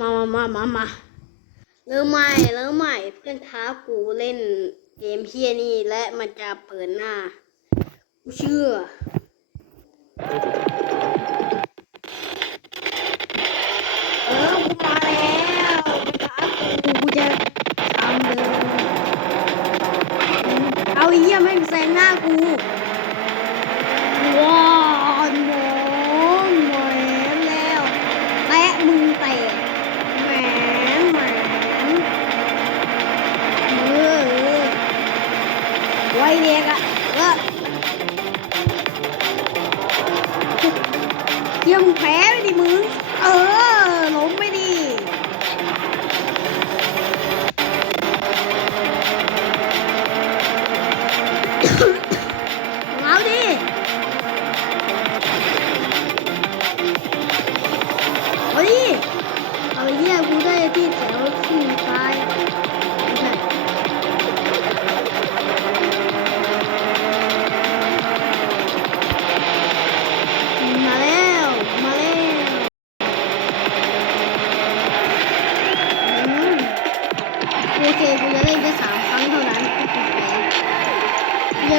มามามามามาเริ่มใหม่เริ่มใหม่เพื่อนท้ากูเล่นเกมเฮียนี่และมันจะเปิดหน้ากูเชื่อเออกูมาแล้วท้ากูกูจะทำเลยเอาไอ้เหี้ยไม่งแซงหน้ากู เยี่ยมงแพ้ไปดิมึง เออ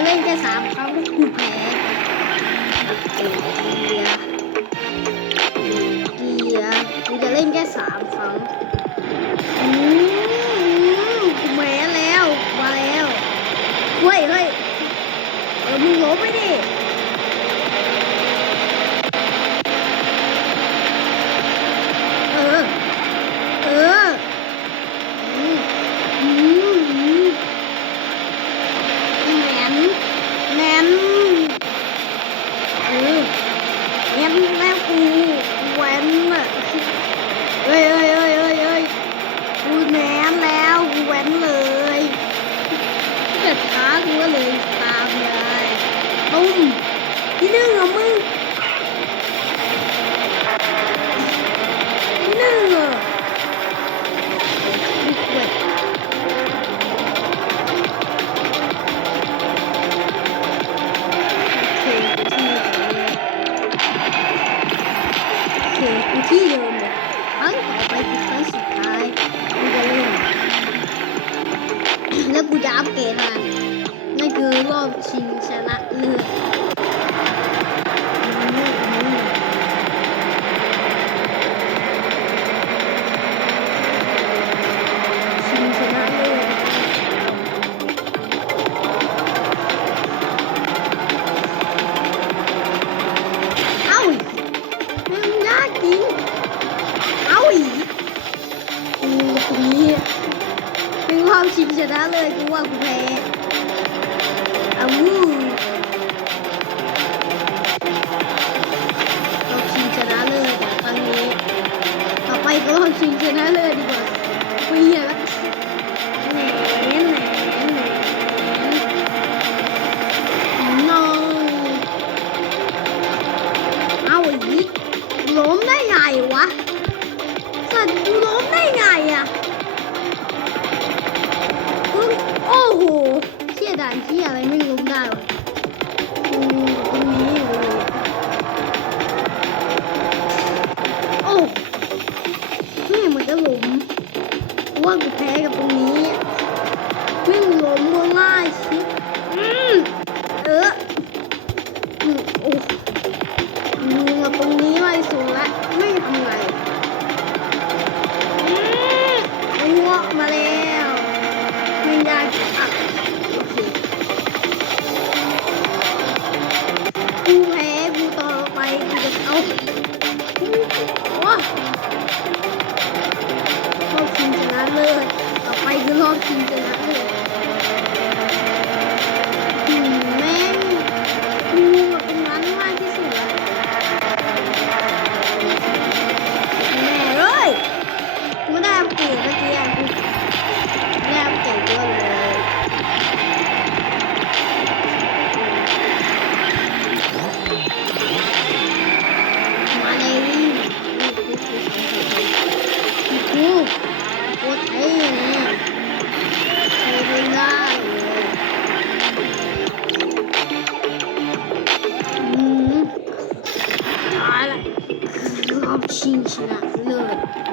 เล่นแค่สามครั้งก็กูแพ้เกียร์เกียร์กูจะเล่นแค่สามครั้งอืมกูแพ้แล้วมาแล้วเฮ้ยเฮ้ยเออมึงล้มไปดิ เออ เออ อืมอืมอืมแหนแหนนเออแหนแม่กูแหวนอะเอ้ยเอ้ยเอ้ยเอ้ยเอ้ยกูแหนนแล้วกูแหวนเลยถ้าเกิดช้ากูก็เลยตามเลยตุ้ม ที่หนึ่งเหรอะมึงที่หนึ่งเหรอะ Wait. Okay, กูที่เดิมเลยครั้งต่อไปคือครั้งสุดท้ายกูจะเล่นแล้วกูจะอัปเกรดมันนั่นคือรอบชิงชนะเลิศ ชิงชนะเลยกูว่ากูแพ้อาวูเรอบชิงชนะเลิศอะครั้งนี้ ต่อไปก็รอบชิงชนะเลิศดีกว่าไปเหี้ยละแหนแหนแหนน้องเอาอีกล้มได้ไงวะสัตว์กูล้มได้ไงอะ อ้โหเชี่ยด่านเชี่ยอะไรไม่ล้ได้วะตรงนี้เลยโอ้แม่มันก็ล้มว่ากูแพ้กับตรงนี้วิ่งล้มง่ายชิอืมเอออืมโอ้ ไ心情啊乐。